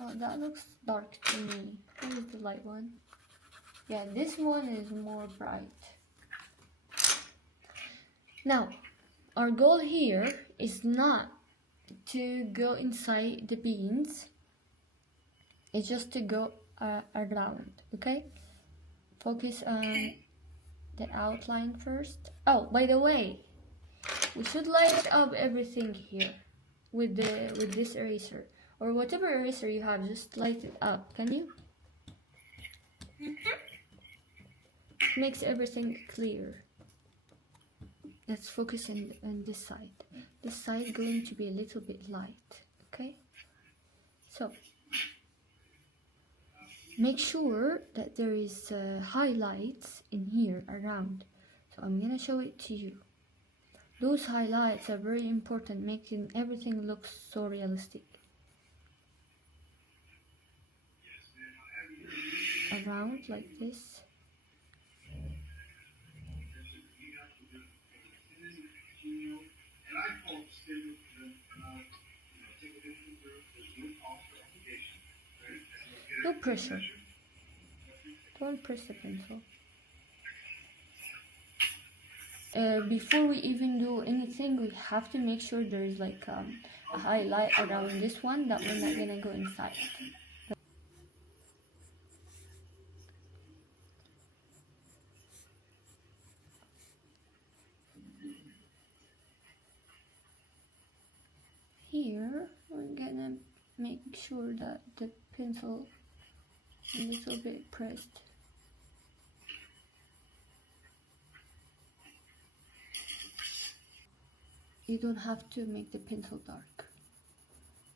Oh, that looks dark to me. Where's the light one? Yeah, this one is more bright. Now, our goal here is not to go inside the beans. It's just to go around, okay? Focus on the outline first. Oh, by the way, we should light up everything here with this eraser, or whatever eraser you have. Just light it up. Can you? Makes everything clear. Let's focus on this side. This side going to be a little bit light, okay? So make sure that there is highlights in here around. So I'm gonna show it to you. Those highlights are very important, making everything look so realistic. Around like this. No pressure. Don't press the pencil. Before we even do anything, we have to make sure there is like a highlight around this one that we're not gonna go inside. Here, we're gonna make sure that the pencil is a little bit pressed. You don't have to make the pencil dark.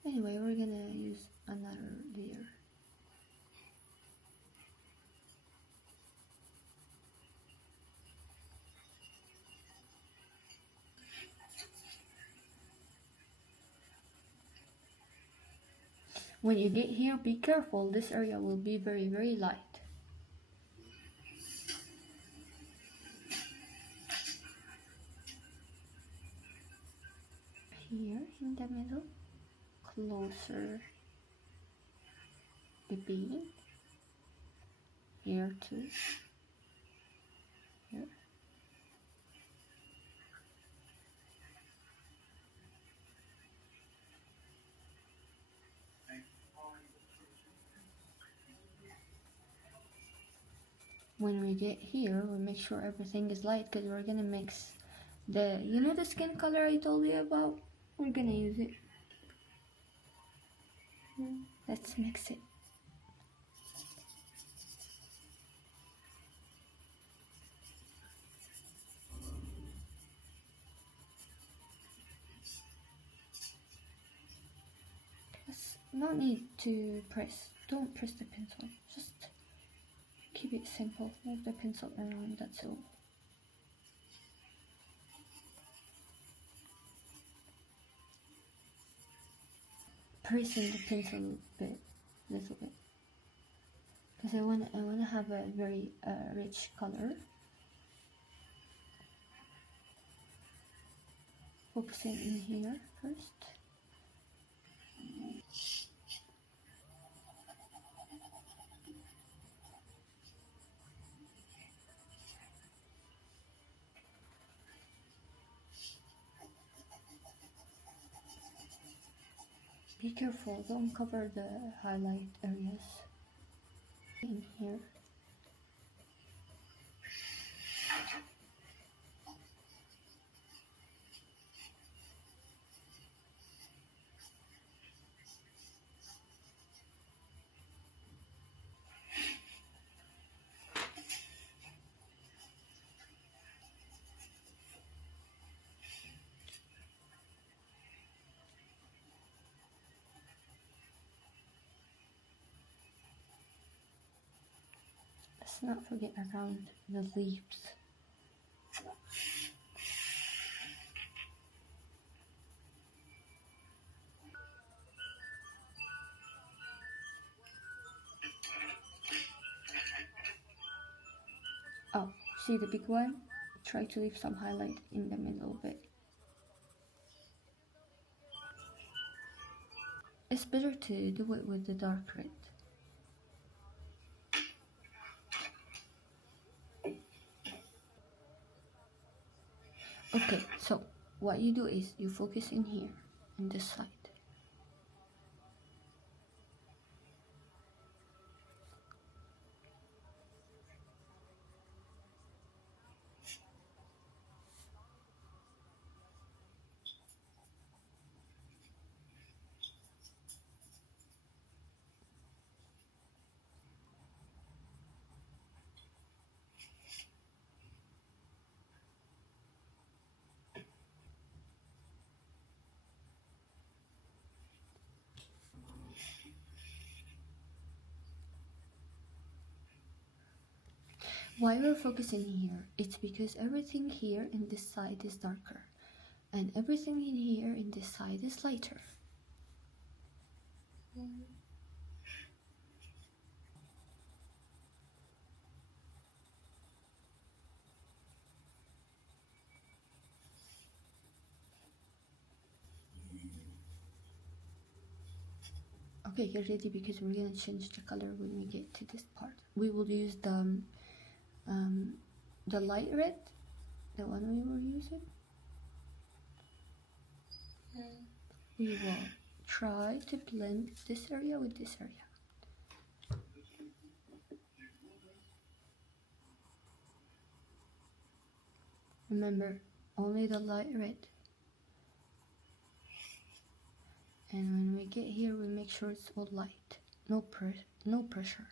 Anyway, we're gonna use another layer. When you get here, be careful. This area will be very, very light. Here in the middle, closer the bean. Here too. Here. When we get here, we make sure everything is light because we're gonna mix the, you know the skin color I told you about? We're gonna use it. Let's mix it. No need to press. Don't press the pencil. Just keep it simple. Move the pencil around, that's all. Pressing the pencil a little bit, because I want to have a very rich color. Focusing in here first. Be careful, don't cover the highlight areas in here. Let's not forget around the leaves. Oh, see the big one? Try to leave some highlight in the middle bit. it's better to do it with the dark red. Okay, so what you do is you focus in here, in this side. Why we're focusing here? It's because everything here in this side is darker, and everything in here in this side is lighter. Okay, get ready because we're gonna change the color when we get to this part. We will use the light red, the one we were using. We will try to blend this area with this area. Remember, only the light red. And when we get here, we make sure it's all light. No pressure.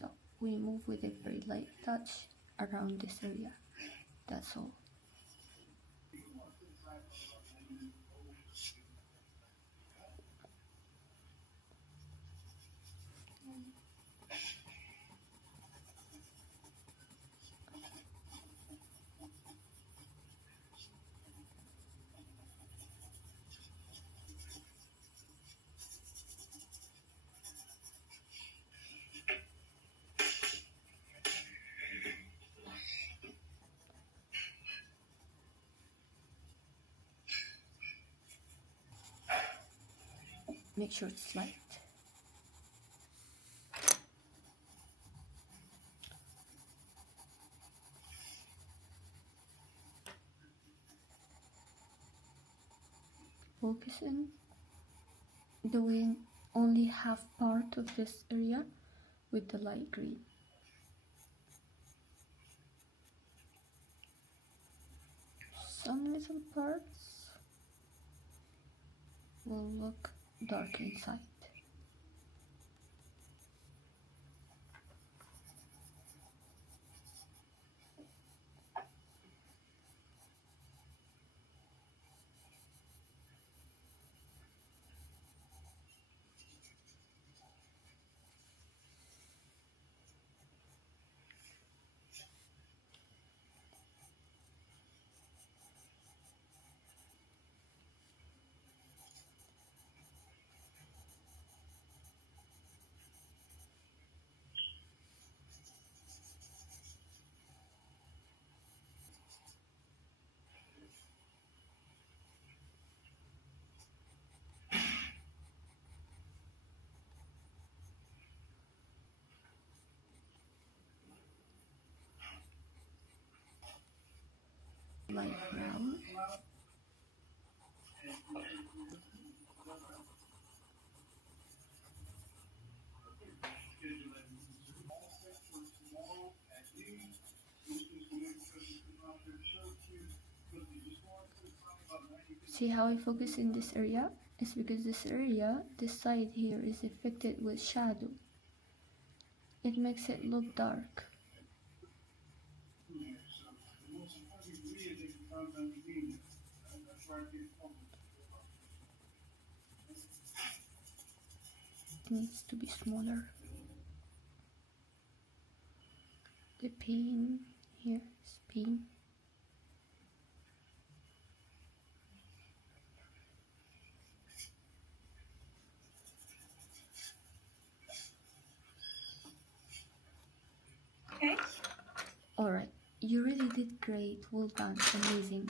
So we move with a very light touch around this area. That's all. Make sure it's light. Focus in doing only half part of this area with the light green. Some little parts will look dark inside. Light brown. See how I focus in this area? It's because this area, this side here, is affected with shadow. It makes it look dark. It needs to be smaller. The pin here is pin. you really did great. Well done. Amazing.